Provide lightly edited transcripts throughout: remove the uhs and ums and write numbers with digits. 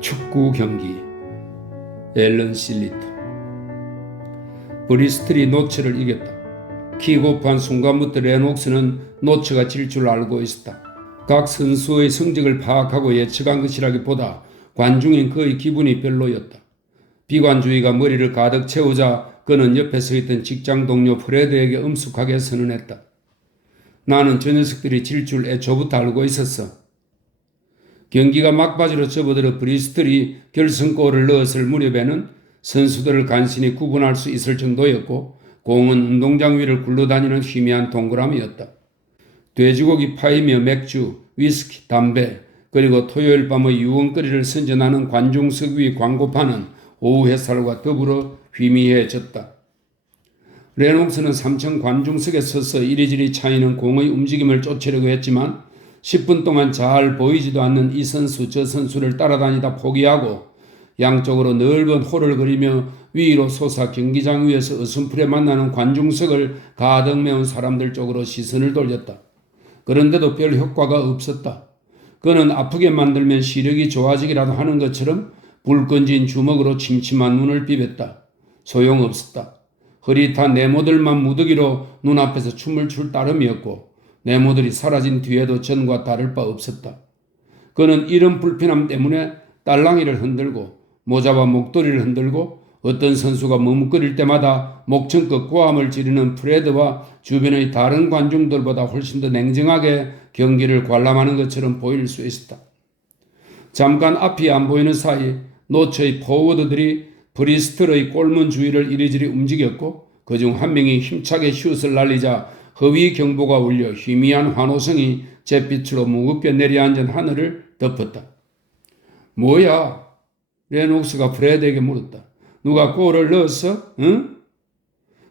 축구 경기. 앨런 실리터. 브리스틀이 노츠를 이겼다. 킥오프한 순간부터 레녹스는 노츠가 질 줄 알고 있었다. 각 선수의 성적을 파악하고 예측한 것이라기보다 관중인 그의 기분이 별로였다. 비관주의가 머리를 가득 채우자 그는 옆에 서 있던 직장 동료 프레드에게 엄숙하게 선언했다. 나는 저 녀석들이 질 줄 애초부터 알고 있었어. 경기가 막바지로 접어들어 브리스틀이 결승골을 넣었을 무렵에는 선수들을 간신히 구분할 수 있을 정도였고 공은 운동장 위를 굴러다니는 희미한 동그라미였다. 돼지고기 파이며 맥주, 위스키, 담배 그리고 토요일 밤의 유흥거리를 선전하는 관중석 위 광고판은 오후 햇살과 더불어 희미해졌다. 레녹스는 3층 관중석에 서서 이리저리 차이는 공의 움직임을 쫓으려고 했지만 10분 동안 잘 보이지도 않는 이 선수 저 선수를 따라다니다 포기하고 양쪽으로 넓은 홀을 그리며 위로 솟아 경기장 위에서 어슴푸레 만나는 관중석을 가득 메운 사람들 쪽으로 시선을 돌렸다. 그런데도 별 효과가 없었다. 그는 아프게 만들면 시력이 좋아지기라도 하는 것처럼 불 건진 주먹으로 침침한 눈을 비볐다. 소용없었다. 흐릿한 네모들만 무더기로 눈앞에서 춤을 출 따름이었고 네모들이 사라진 뒤에도 전과 다를 바 없었다. 그는 이런 불편함 때문에 딸랑이를 흔들고 모자와 목도리를 흔들고 어떤 선수가 머뭇거릴 때마다 목청껏 고함을 지르는 프레드와 주변의 다른 관중들보다 훨씬 더 냉정하게 경기를 관람하는 것처럼 보일 수 있었다. 잠깐 앞이 안 보이는 사이 노처의 포워드들이 브리스틀의 골문 주위를 이리저리 움직였고 그중 한 명이 힘차게 슛을 날리자 허위 경보가 울려 희미한 환호성이 잿빛으로 무겁게 내려앉은 하늘을 덮었다. 뭐야? 레녹스가 프레드에게 물었다. 누가 골을 넣었어? 응?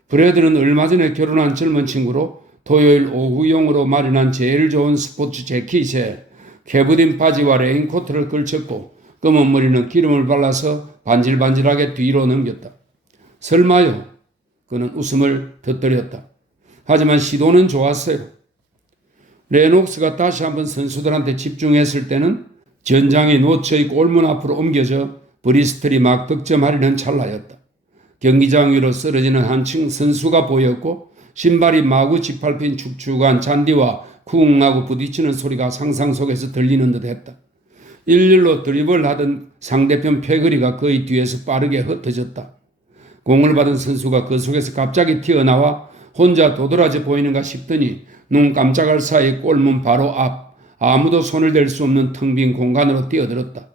프레드는 얼마 전에 결혼한 젊은 친구로 토요일 오후용으로 마련한 제일 좋은 스포츠 재킷에 캐브딘 바지와 레인코트를 걸쳤고 검은 머리는 기름을 발라서 반질반질하게 뒤로 넘겼다. 설마요? 그는 웃음을 터뜨렸다. 하지만 시도는 좋았어요. 레녹스가 다시 한번 선수들한테 집중했을 때는 전장이 노처의 골문 앞으로 옮겨져 브리스틀이 막 득점하려는 찰나였다. 경기장 위로 쓰러지는 한층 선수가 보였고 신발이 마구 짓밟힌 축축한 잔디와 쿵 하고 부딪히는 소리가 상상 속에서 들리는 듯 했다. 일렬로 드리블하던 상대편 패거리가 그의 뒤에서 빠르게 흩어졌다. 공을 받은 선수가 그 속에서 갑자기 튀어나와 혼자 도드라져 보이는가 싶더니 눈 깜짝할 사이 골문 바로 앞 아무도 손을 댈 수 없는 텅 빈 공간으로 뛰어들었다.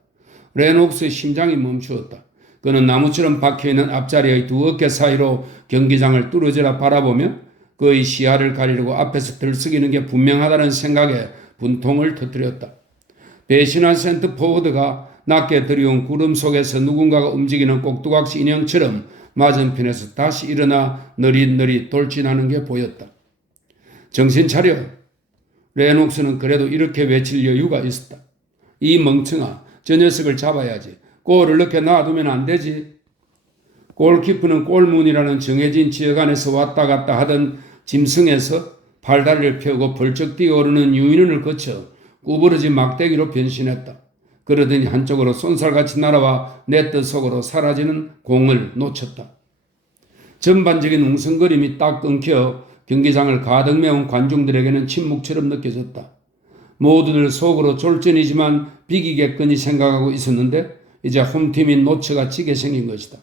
레녹스의 심장이 멈추었다. 그는 나무처럼 박혀있는 앞자리의 두 어깨 사이로 경기장을 뚫어져라 바라보며 그의 시야를 가리려고 앞에서 들썩이는 게 분명하다는 생각에 분통을 터뜨렸다. 배신한 센터 포워드가 낮게 들여온 구름 속에서 누군가가 움직이는 꼭두각시 인형처럼 맞은편에서 다시 일어나 느릿느릿 돌진하는 게 보였다. 정신 차려. 레녹스는 그래도 이렇게 외칠 여유가 있었다. 이 멍청아, 저 녀석을 잡아야지. 골을 넣게 놔두면 안 되지. 골키퍼는 골문이라는 정해진 지역 안에서 왔다 갔다 하던 짐승에서 팔다리를 펴고 벌쩍 뛰어오르는 유인원을 거쳐 구부러진 막대기로 변신했다. 그러더니 한쪽으로 쏜살같이 날아와 내 뜻 속으로 사라지는 공을 놓쳤다. 전반적인 웅성거림이 딱 끊겨 경기장을 가득 메운 관중들에게는 침묵처럼 느껴졌다. 모두들 속으로 졸전이지만 비기겠거니 생각하고 있었는데 이제 홈팀인 노처가 지게 생긴 것이다.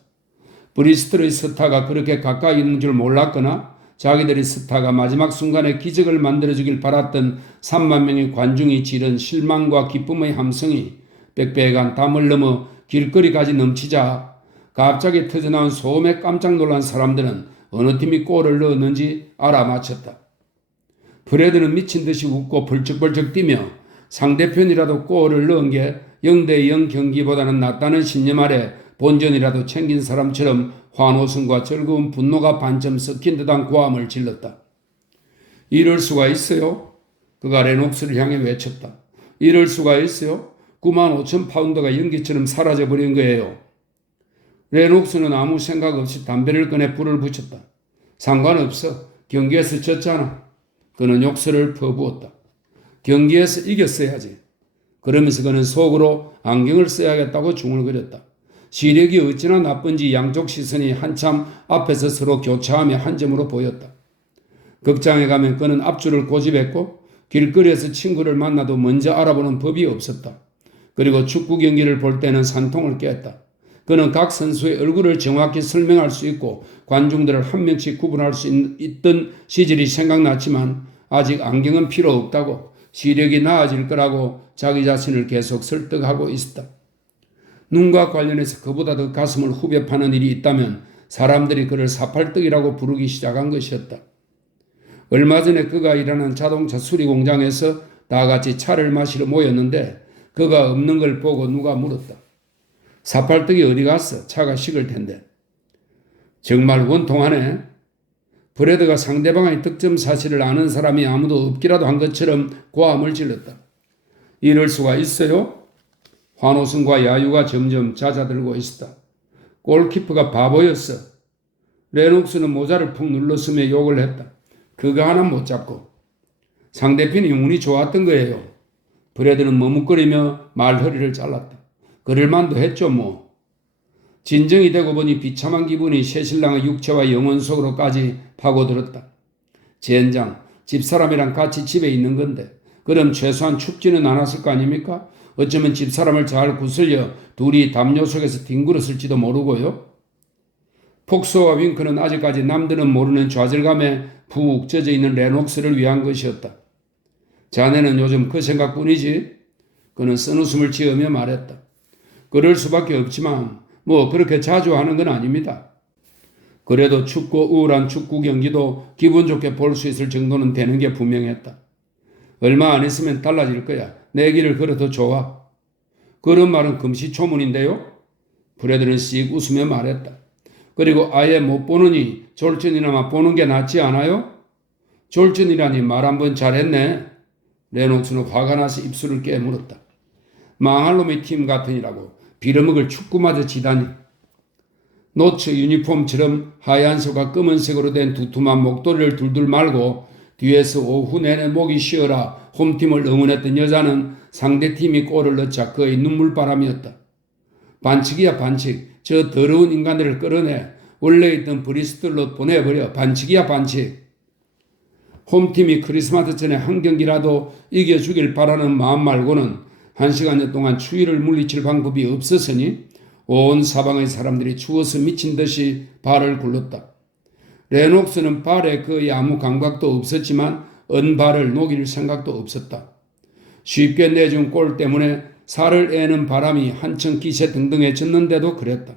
브리스틀의 스타가 그렇게 가까이 있는 줄 몰랐거나 자기들의 스타가 마지막 순간에 기적을 만들어주길 바랐던 3만 명의 관중이 지른 실망과 기쁨의 함성이 빽빽한 담을 넘어 길거리까지 넘치자 갑자기 터져나온 소음에 깜짝 놀란 사람들은 어느 팀이 골을 넣었는지 알아맞혔다. 프레드는 미친 듯이 웃고 벌쩍벌쩍 뛰며 상대편이라도 골을 넣은 게 0대0 경기보다는 낫다는 신념 아래 본전이라도 챙긴 사람처럼 환호성과 즐거운 분노가 반점 섞인 듯한 고함을 질렀다. 이럴 수가 있어요? 그가 레녹스를 향해 외쳤다. 이럴 수가 있어요? 9만 5천 파운드가 연기처럼 사라져버린 거예요. 레녹스는 아무 생각 없이 담배를 꺼내 불을 붙였다. 상관없어. 경기에서 졌잖아. 그는 욕설을 퍼부었다. 경기에서 이겼어야지. 그러면서 그는 속으로 안경을 써야겠다고 중얼거렸다. 시력이 어찌나 나쁜지 양쪽 시선이 한참 앞에서 서로 교차하며 한 점으로 보였다. 극장에 가면 그는 앞줄을 고집했고 길거리에서 친구를 만나도 먼저 알아보는 법이 없었다. 그리고 축구 경기를 볼 때는 산통을 깼다. 그는 각 선수의 얼굴을 정확히 설명할 수 있고 관중들을 한 명씩 구분할 수 있던 시절이 생각났지만 아직 안경은 필요 없다고 시력이 나아질 거라고 자기 자신을 계속 설득하고 있었다. 눈과 관련해서 그보다 더 가슴을 후벼 파는 일이 있다면 사람들이 그를 사팔떡이라고 부르기 시작한 것이었다. 얼마 전에 그가 일하는 자동차 수리 공장에서 다 같이 차를 마시러 모였는데 그가 없는 걸 보고 누가 물었다. 사팔떡이 어디 갔어? 차가 식을 텐데. 정말 원통하네. 브래드가 상대방의 득점 사실을 아는 사람이 아무도 없기라도 한 것처럼 고함을 질렀다. 이럴 수가 있어요? 환호성과 야유가 점점 잦아들고 있었다. 골키퍼가 바보였어. 레녹스는 모자를 푹 눌렀으며 욕을 했다. 그거 하나 못 잡고. 상대편이 운이 좋았던 거예요. 브래드는 머뭇거리며 말허리를 잘랐다. 그럴만도 했죠 뭐. 진정이 되고 보니 비참한 기분이 새신랑의 육체와 영혼 속으로까지 파고들었다. 젠장, 집사람이랑 같이 집에 있는 건데 그럼 최소한 춥지는 않았을 거 아닙니까? 어쩌면 집사람을 잘 구슬려 둘이 담요 속에서 뒹굴었을지도 모르고요. 폭소와 윙크는 아직까지 남들은 모르는 좌절감에 푹 젖어있는 레녹스를 위한 것이었다. 자네는 요즘 그 생각뿐이지? 그는 쓴웃음을 지으며 말했다. 그럴 수밖에 없지만 뭐 그렇게 자주 하는 건 아닙니다. 그래도 춥고 우울한 축구 경기도 기분 좋게 볼 수 있을 정도는 되는 게 분명했다. 얼마 안 있으면 달라질 거야. 내 길을 걸어도 좋아. 그런 말은 금시초문인데요. 브래드는 씩 웃으며 말했다. 그리고 아예 못 보느니 졸전이나마 보는 게 낫지 않아요? 졸전이라니 말 한번 잘했네. 레녹스는 화가 나서 입술을 깨물었다. 망할 놈의 팀 같으니라고 빌어먹을 축구마저 지다니. 노츠 유니폼처럼 하얀색과 검은색으로 된 두툼한 목도리를 둘둘 말고 뒤에서 오후 내내 목이 쉬어라 홈팀을 응원했던 여자는 상대팀이 골을 넣자 거의 눈물바람이었다. 반칙이야 반칙. 저 더러운 인간들을 끌어내 원래 있던 브리스톨로 보내버려. 반칙이야 반칙. 홈팀이 크리스마스 전에 한 경기라도 이겨주길 바라는 마음 말고는 1시간여 동안 추위를 물리칠 방법이 없었으니 온 사방의 사람들이 추워서 미친 듯이 발을 굴렀다. 레녹스는 발에 거의 아무 감각도 없었지만 은발을 녹일 생각도 없었다. 쉽게 내준 골 때문에 살을 애는 바람이 한층 기세등등해졌는데도 그랬다.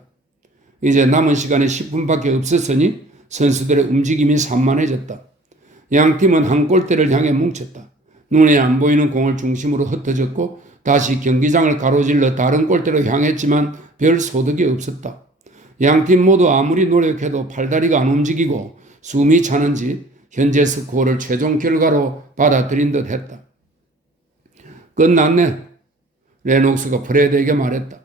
이제 남은 시간이 10분밖에 없었으니 선수들의 움직임이 산만해졌다. 양팀은 한 골대를 향해 뭉쳤다. 눈에 안 보이는 공을 중심으로 흩어졌고 다시 경기장을 가로질러 다른 골대로 향했지만 별 소득이 없었다. 양팀 모두 아무리 노력해도 팔다리가 안 움직이고 숨이 차는지 현재 스코어를 최종 결과로 받아들인 듯 했다. 끝났네. 레녹스가 프레드에게 말했다.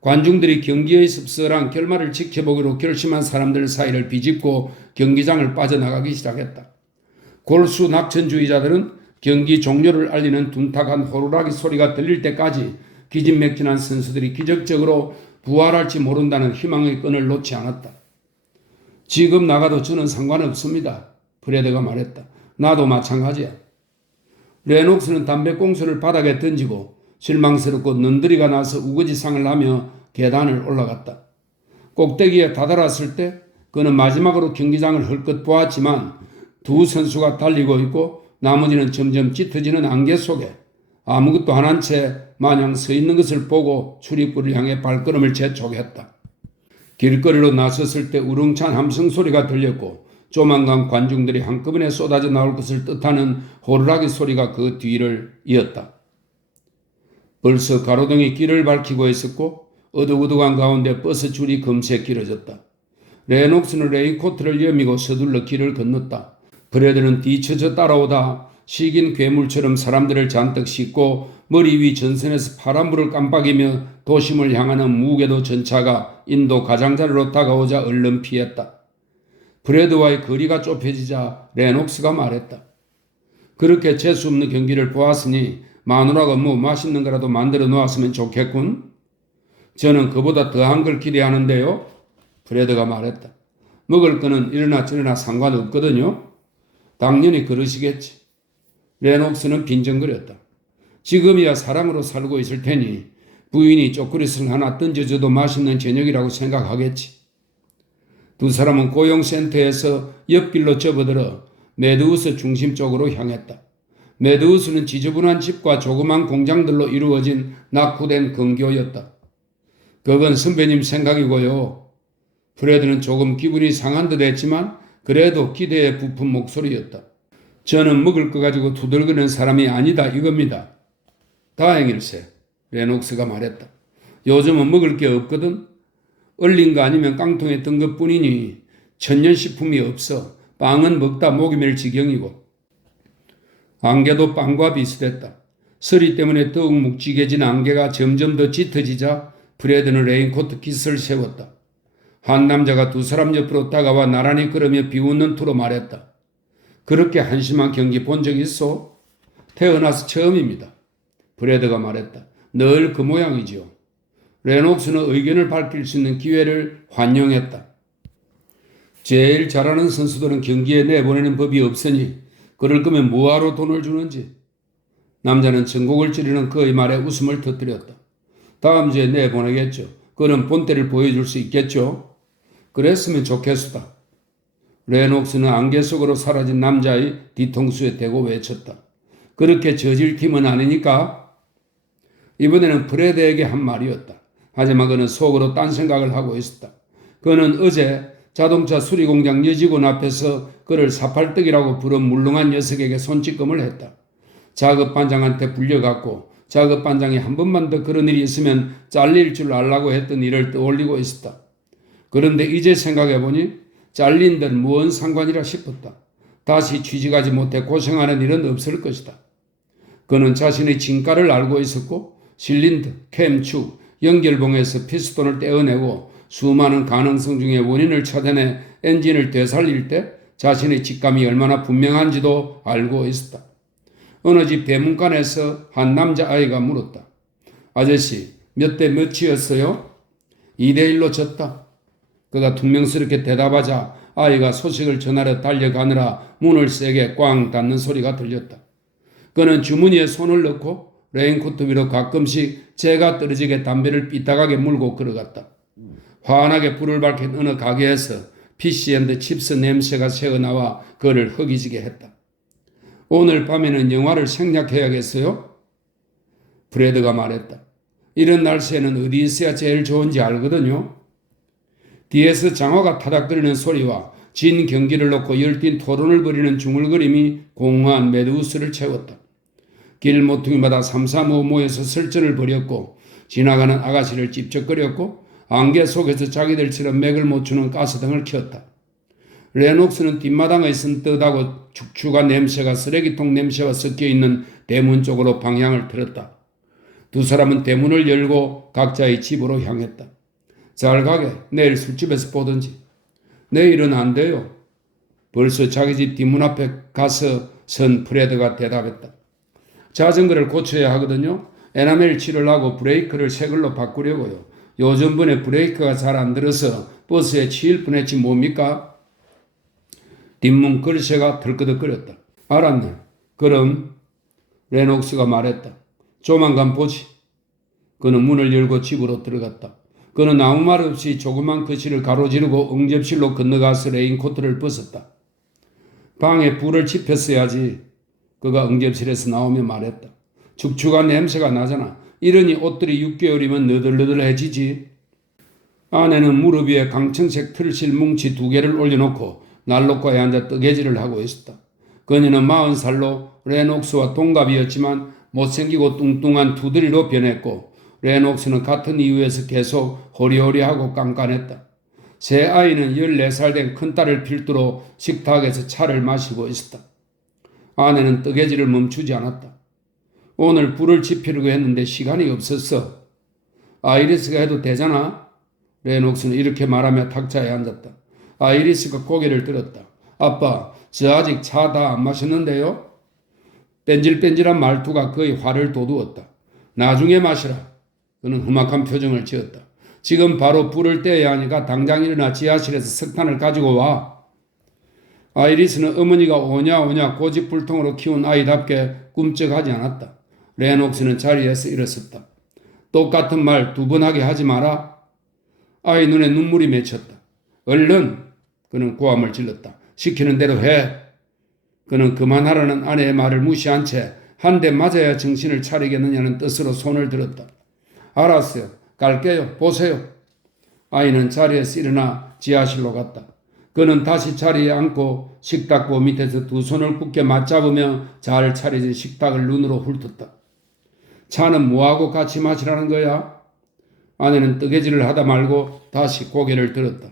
관중들이 경기의 씁쓸한 결말을 지켜보기로 결심한 사람들 사이를 비집고 경기장을 빠져나가기 시작했다. 골수 낙천주의자들은 경기 종료를 알리는 둔탁한 호루라기 소리가 들릴 때까지 기진맥진한 선수들이 기적적으로 부활할지 모른다는 희망의 끈을 놓지 않았다. 지금 나가도 저는 상관없습니다. 브래드가 말했다. 나도 마찬가지야. 레녹스는 담배꽁초를 바닥에 던지고 실망스럽고 눈들이가 나서 우거지상을 하며 계단을 올라갔다. 꼭대기에 다다랐을 때 그는 마지막으로 경기장을 헐끗 보았지만 두 선수가 달리고 있고 나머지는 점점 짙어지는 안개 속에 아무것도 안 한 채 마냥 서 있는 것을 보고 출입구를 향해 발걸음을 재촉했다. 길거리로 나섰을 때 우렁찬 함성 소리가 들렸고 조만간 관중들이 한꺼번에 쏟아져 나올 것을 뜻하는 호루라기 소리가 그 뒤를 이었다. 벌써 가로등이 길을 밝히고 있었고 어둑어둑한 가운데 버스 줄이 금세 길어졌다. 레녹스는 레인코트를 여미고 서둘러 길을 건넜다. 브래드는 뒤처져 따라오다 식인 괴물처럼 사람들을 잔뜩 싣고 머리 위 전선에서 파란불을 깜빡이며 도심을 향하는 무게도 전차가 인도 가장자리로 다가오자 얼른 피했다. 브래드와의 거리가 좁혀지자 레녹스가 말했다. 그렇게 재수없는 경기를 보았으니 마누라가 뭐 맛있는 거라도 만들어 놓았으면 좋겠군. 저는 그보다 더한 걸 기대하는데요. 프레드가 말했다. 먹을 거는 이러나 저러나 상관없거든요. 당연히 그러시겠지. 레녹스는 빈정거렸다. 지금이야 사람으로 살고 있을 테니 부인이 초콜릿을 하나 던져줘도 맛있는 저녁이라고 생각하겠지. 두 사람은 고용센터에서 옆길로 접어들어 메드우스 중심 쪽으로 향했다. 메드우스는 지저분한 집과 조그만 공장들로 이루어진 낙후된 근교였다. 그건 선배님 생각이고요. 프레드는 조금 기분이 상한 듯 했지만 그래도 기대에 부푼 목소리였다. 저는 먹을 거 가지고 두들거리는 사람이 아니다 이겁니다. 다행일세. 레녹스가 말했다. 요즘은 먹을 게 없거든. 얼린 거 아니면 깡통에 뜬 것뿐이니 천년식품이 없어. 빵은 먹다 목이 멜 지경이고. 안개도 빵과 비슷했다. 서리 때문에 더욱 묵직해진 안개가 점점 더 짙어지자 프레드는 레인코트 깃을 세웠다. 한 남자가 두 사람 옆으로 다가와 나란히 걸으며 비웃는 투로 말했다. 그렇게 한심한 경기 본 적 있어? 태어나서 처음입니다. 프레드가 말했다. 늘 그 모양이지요. 레녹스는 의견을 밝힐 수 있는 기회를 환영했다. 제일 잘하는 선수들은 경기에 내보내는 법이 없으니 그럴 거면 뭐하러 돈을 주는지. 남자는 전곡을 찌르는 그의 말에 웃음을 터뜨렸다. 다음 주에 내보내겠죠. 그는 본때를 보여줄 수 있겠죠. 그랬으면 좋겠수다. 레녹스는 안개 속으로 사라진 남자의 뒤통수에 대고 외쳤다. 그렇게 저질 팀은 아니니까. 이번에는 프레드에게 한 말이었다. 하지만 그는 속으로 딴 생각을 하고 있었다. 그는 어제 자동차 수리공장 여직원 앞에서 그를 사팔떡이라고 부른 물렁한 녀석에게 손찌검을 했다. 작업반장한테 불려갔고 작업반장이 한 번만 더 그런 일이 있으면 잘릴 줄 알라고 했던 일을 떠올리고 있었다. 그런데 이제 생각해보니 잘린들 무언 상관이라 싶었다. 다시 취직하지 못해 고생하는 일은 없을 것이다. 그는 자신의 진가를 알고 있었고 실린더, 캠축, 연결봉에서 피스톤을 떼어내고 수많은 가능성 중에 원인을 찾아내 엔진을 되살릴 때 자신의 직감이 얼마나 분명한지도 알고 있었다. 어느 집 대문간에서 한 남자아이가 물었다. 아저씨, 몇 대 몇이었어요? 2대1로 졌다. 그가 퉁명스럽게 대답하자 아이가 소식을 전하러 달려가느라 문을 세게 꽝 닫는 소리가 들렸다. 그는 주머니에 손을 넣고 레인코트 위로 가끔씩 재가 떨어지게 담배를 삐딱하게 물고 걸어갔다. 환하게 불을 밝힌 어느 가게에서 피시앤드 칩스 냄새가 새어나와 그를 허기지게 했다. 오늘 밤에는 영화를 생략해야겠어요? 프레드가 말했다. 이런 날씨에는 어디 있어야 제일 좋은지 알거든요. 뒤에서 장화가 타닥거리는 소리와 진 경기를 놓고 열띤 토론을 벌이는 중얼거림이 공허한 메드우스를 채웠다. 길 모퉁이마다 삼삼오오 모여서 설전을 벌였고 지나가는 아가씨를 찝쩍거렸고 안개 속에서 자기들처럼 맥을 못 추는 가스등을 켰다. 레녹스는 뒷마당에 쓴뜻하고 축축한 냄새가 쓰레기통 냄새와 섞여있는 대문 쪽으로 방향을 틀었다. 두 사람은 대문을 열고 각자의 집으로 향했다. 잘 가게. 내일 술집에서 보든지. 내일은 안 돼요. 벌써 자기 집 뒷문 앞에 가서 선 프레드가 대답했다. 자전거를 고쳐야 하거든요. 에나멜 칠을 하고 브레이크를 새 걸로 바꾸려고요. 요즘번에 브레이크가 잘 안 들어서 버스에 치일 뻔했지 뭡니까? 뒷문 걸쇠가 덜끄덕거렸다. 알았네. 그럼 레녹스가 말했다. 조만간 보지. 그는 문을 열고 집으로 들어갔다. 그는 아무 말 없이 조그만 거실을 가로지르고 응접실로 건너가서 레인코트를 벗었다. 방에 불을 지폈어야지. 그가 응접실에서 나오며 말했다. 축축한 냄새가 나잖아. 이러니 옷들이 6개월이면 너덜너덜해지지. 아내는 무릎 위에 강청색 틀실 뭉치 2개를 올려놓고 난로가에 앉아 뜨개질을 하고 있었다. 그녀는 40살로 레녹스와 동갑이었지만 못생기고 뚱뚱한 두드리로 변했고 레녹스는 같은 이유에서 계속 호리호리하고 깐깐했다. 새 아이는 14살 된 큰딸을 필두로 식탁에서 차를 마시고 있었다. 아내는 뜨개질을 멈추지 않았다. 오늘 불을 지피려고 했는데 시간이 없었어. 아이리스가 해도 되잖아. 레녹스는 이렇게 말하며 탁자에 앉았다. 아이리스가 고개를 들었다. 아빠, 저 아직 차 다 안 마셨는데요? 뺀질뺀질한 말투가 그의 화를 돋우었다. 나중에 마시라. 그는 험악한 표정을 지었다. 지금 바로 불을 떼야 하니까 당장 일어나 지하실에서 석탄을 가지고 와. 아이리스는 어머니가 오냐 고집불통으로 키운 아이답게 꿈쩍하지 않았다. 레녹스는 자리에서 일어섰다. 똑같은 말 2번 하게 하지 마라. 아이 눈에 눈물이 맺혔다. 얼른! 그는 고함을 질렀다. 시키는 대로 해. 그는 그만하라는 아내의 말을 무시한 채 한 대 맞아야 정신을 차리겠느냐는 뜻으로 손을 들었다. 알았어요. 갈게요. 보세요. 아이는 자리에서 일어나 지하실로 갔다. 그는 다시 자리에 앉고 식탁보 밑에서 2 손을 굳게 맞잡으며 잘 차려진 식탁을 눈으로 훑었다. 차는 뭐하고 같이 마시라는 거야? 아내는 뜨개질을 하다 말고 다시 고개를 들었다.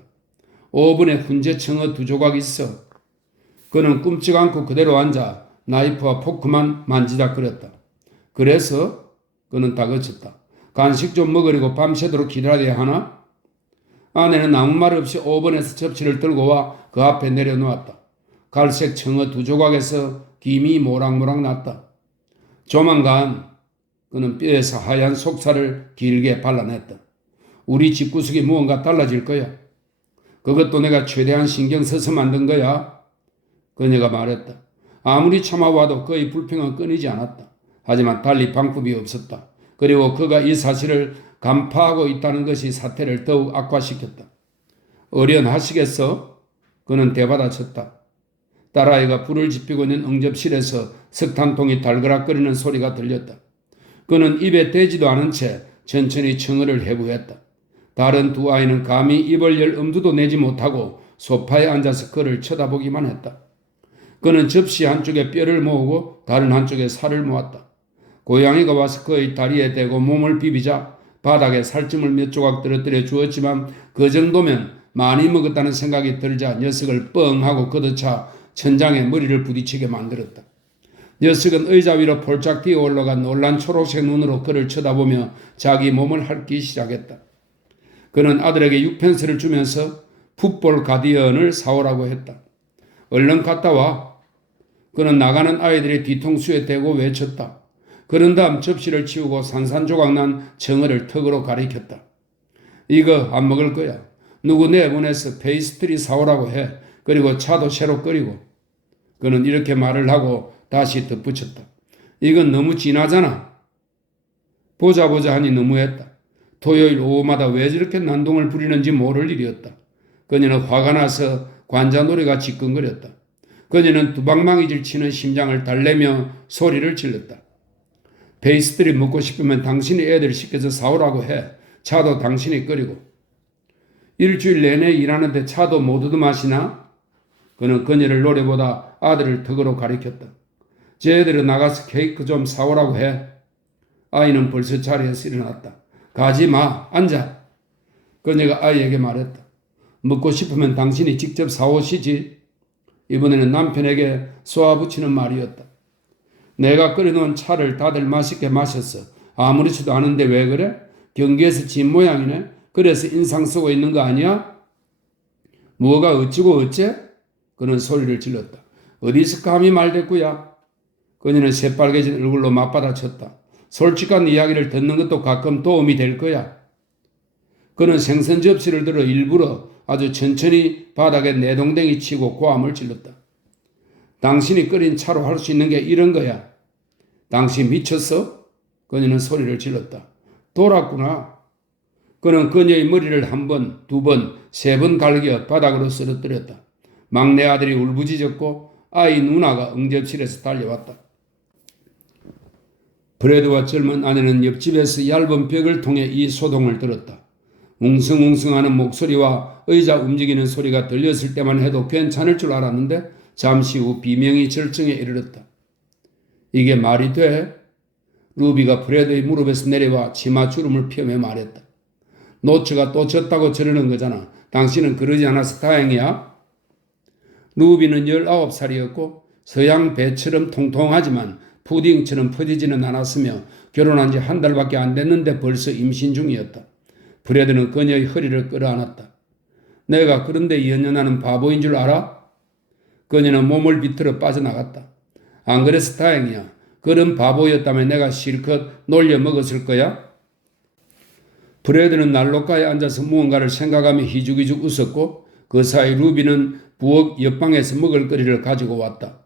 오븐에 훈제 청어 2조각 있어. 그는 꿈쩍 않고 그대로 앉아 나이프와 포크만 만지작거렸다. 그래서 그는 다그쳤다. 간식 좀 먹으려고 밤새도록 기다려야 하나? 아내는 아무 말 없이 오븐에서 접시를 들고 와 그 앞에 내려놓았다. 갈색 청어 2조각에서 김이 모락모락 났다. 조만간 그는 뼈에서 하얀 속살을 길게 발라냈다. 우리 집구석이 무언가 달라질 거야. 그것도 내가 최대한 신경 써서 만든 거야. 그녀가 말했다. 아무리 참아와도 그의 불평은 끊이지 않았다. 하지만 달리 방법이 없었다. 그리고 그가 이 사실을 간파하고 있다는 것이 사태를 더욱 악화시켰다. 어련하시겠어? 그는 대받아쳤다. 딸아이가 불을 지피고 있는 응접실에서 석탄통이 달그락거리는 소리가 들렸다. 그는 입에 대지도 않은 채 천천히 청어를 해부했다. 다른 2 아이는 감히 입을 열 엄두도 내지 못하고 소파에 앉아서 그를 쳐다보기만 했다. 그는 접시 한쪽에 뼈를 모으고 다른 한쪽에 살을 모았다. 고양이가 와서 그의 다리에 대고 몸을 비비자 바닥에 살점을 몇 조각 떨어뜨려 주었지만 그 정도면 많이 먹었다는 생각이 들자 녀석을 뻥 하고 걷어차 천장에 머리를 부딪히게 만들었다. 녀석은 의자 위로 폴짝 뛰어 올라간 놀란 초록색 눈으로 그를 쳐다보며 자기 몸을 핥기 시작했다. 그는 아들에게 6펜스를 주면서 풋볼 가디언을 사오라고 했다. 얼른 갔다 와. 그는 나가는 아이들의 뒤통수에 대고 외쳤다. 그런 다음 접시를 치우고 산산조각난 청어를 턱으로 가리켰다. 이거 안 먹을 거야. 누구 내보내서 페이스트리 사오라고 해. 그리고 차도 새로 끓이고. 그는 이렇게 말을 하고 다시 덧붙였다. 이건 너무 진하잖아. 보자 하니 너무했다. 토요일 오후마다 왜 저렇게 난동을 부리는지 모를 일이었다. 그녀는 화가 나서 관자놀이가 지끈거렸다. 그녀는 두방망이질 치는 심장을 달래며 소리를 질렀다. 페이스트리 먹고 싶으면 당신이 애들 시켜서 사오라고 해. 차도 당신이 끓이고. 일주일 내내 일하는데 차도 못 얻어마시나? 그는 그녀를 노래보다 아들을 턱으로 가리켰다. 쟤들은 나가서 케이크 좀 사오라고 해. 아이는 벌써 자리에서 일어났다. 가지 마. 앉아. 그녀가 아이에게 말했다. 먹고 싶으면 당신이 직접 사오시지. 이번에는 남편에게 쏘아붙이는 말이었다. 내가 끓여놓은 차를 다들 맛있게 마셨어. 아무렇지도 않은데 왜 그래? 경기에서 진 모양이네. 그래서 인상 쓰고 있는 거 아니야? 뭐가 어찌고 어째? 그는 소리를 질렀다. 어디서 감히 말대꾸야? 그녀는 새빨개진 얼굴로 맞받아쳤다. 솔직한 이야기를 듣는 것도 가끔 도움이 될 거야. 그는 생선 접시를 들어 일부러 아주 천천히 바닥에 내동댕이 치고 고함을 질렀다. 당신이 끓인 차로 할 수 있는 게 이런 거야. 당신 미쳤어? 그녀는 소리를 질렀다. 돌았구나. 그는 그녀의 머리를 1번, 2번, 3번 갈겨 바닥으로 쓰러뜨렸다. 막내 아들이 울부짖었고 아이 누나가 응접실에서 달려왔다. 브래드와 젊은 아내는 옆집에서 얇은 벽을 통해 이 소동을 들었다. 웅성웅성하는 목소리와 의자 움직이는 소리가 들렸을 때만 해도 괜찮을 줄 알았는데 잠시 후 비명이 절정에 이르렀다. 이게 말이 돼? 루비가 브래드의 무릎에서 내려와 치마주름을 펴며 말했다. 노츠가 또 졌다고 저러는 거잖아. 당신은 그러지 않아서 다행이야. 루비는 19살이었고 서양 배처럼 통통하지만 푸딩처럼 퍼지지는 않았으며 결혼한 지 1달밖에 안 됐는데 벌써 임신 중이었다. 브래드는 그녀의 허리를 끌어안았다. 내가 그런데 연연하는 바보인 줄 알아? 그녀는 몸을 비틀어 빠져나갔다. 안 그래서 다행이야. 그런 바보였다면 내가 실컷 놀려 먹었을 거야? 브래드는 난로가에 앉아서 무언가를 생각하며 희죽희죽 웃었고 그 사이 루비는 부엌 옆방에서 먹을거리를 가지고 왔다.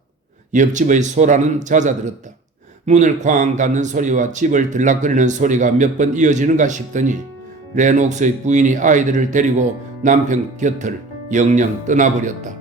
옆집의 소라는 잦아들었다. 문을 쾅 닫는 소리와 집을 들락거리는 소리가 몇 번 이어지는가 싶더니 레녹스의 부인이 아이들을 데리고 남편 곁을 영영 떠나버렸다.